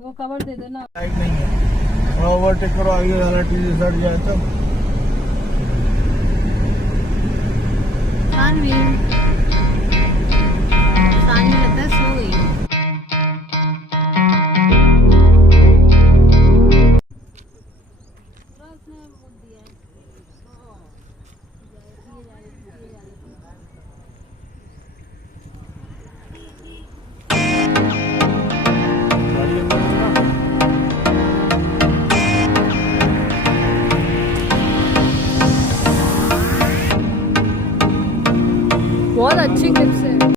वो कवर दे देना। लाइट नहीं है, थोड़ा ओवरटेक करो, आगे वाला टीवी सट जाए तो।